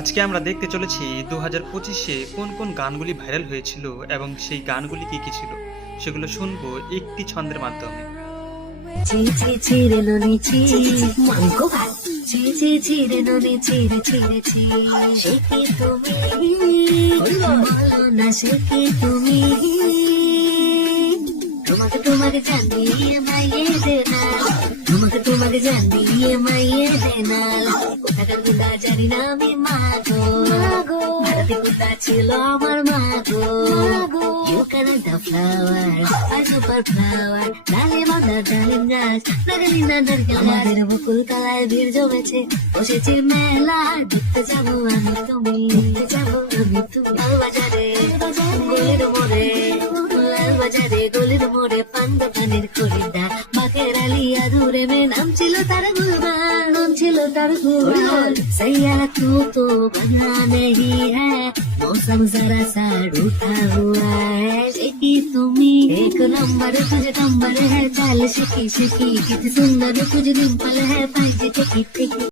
আজকে আমরা দেখতে চলেছি 2025-এ কোন কোন গানগুলি ভাইরাল হয়েছিল এবং সেই গানগুলি কি কি ছিল সেগুলো শুনবো একটি ছন্দের মাধ্যমে। ছি ছি ছিড়ে ননি ছি মাঙ্গো ভাই ছি ছি ছিড়ে ননি ছিড়ে ছিড়ে ছি সে কি তুমি বলো না সে কি তুমি তোমাকে জানিয়ে মাইয়ে দেনা তোমাকে জানিয়ে মাইয়ে দেনা কোথাকার কোথা জানি না আমি মাগো ভারতে কোথা ছিল আমার মাগো You Canada flower, a super flower, ডালে বাঁধা ডালিম গাছ, নাগালিনা নারকেল গাছ। আমাদের বকুল তলায় ভিড় জমেছে, বসেছে মেলা, দেখতে যাবো আমি তুমি, লাল বাজারে, গলির মোড়ে, লাল বাজারে, গলির মোড়ে, পান দোকানের খরিদ্দার, বাকের আলিয়া দূরে মে নাম ছিল তার গুলবান, सैया तू बना नहीं है मौसम जरा सा रूठा हुआ है शेकी तुम्ही एक नंबर तुझे नंबर है चाल शेकी शेकी किती सुंदर तुझे डिंपल है पाहिजे टेकी टेकी